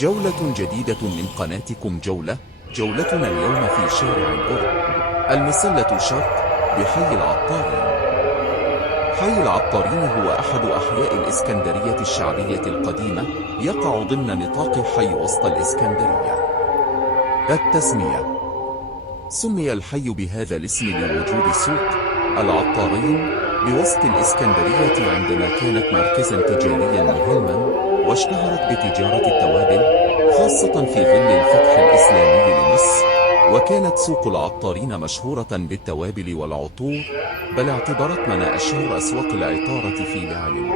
جولة جديدة من قناتكم جولتنا اليوم في شارع القرب المسلة شرق بحي العطارين. حي العطارين هو أحد أحياء الإسكندرية الشعبية القديمة، يقع ضمن نطاق حي وسط الإسكندرية. التسمية: سمي الحي بهذا الاسم لوجود سوق العطارين بوسط الإسكندرية عندما كانت مركزا تجاريا مهما، واشتهرت بتجارة التوابل خاصة في ظل الفتح الإسلامي لمصر، وكانت سوق العطارين مشهورة بالتوابل والعطور، بل اعتبرت من أشهر أسواق العطارة في العالم.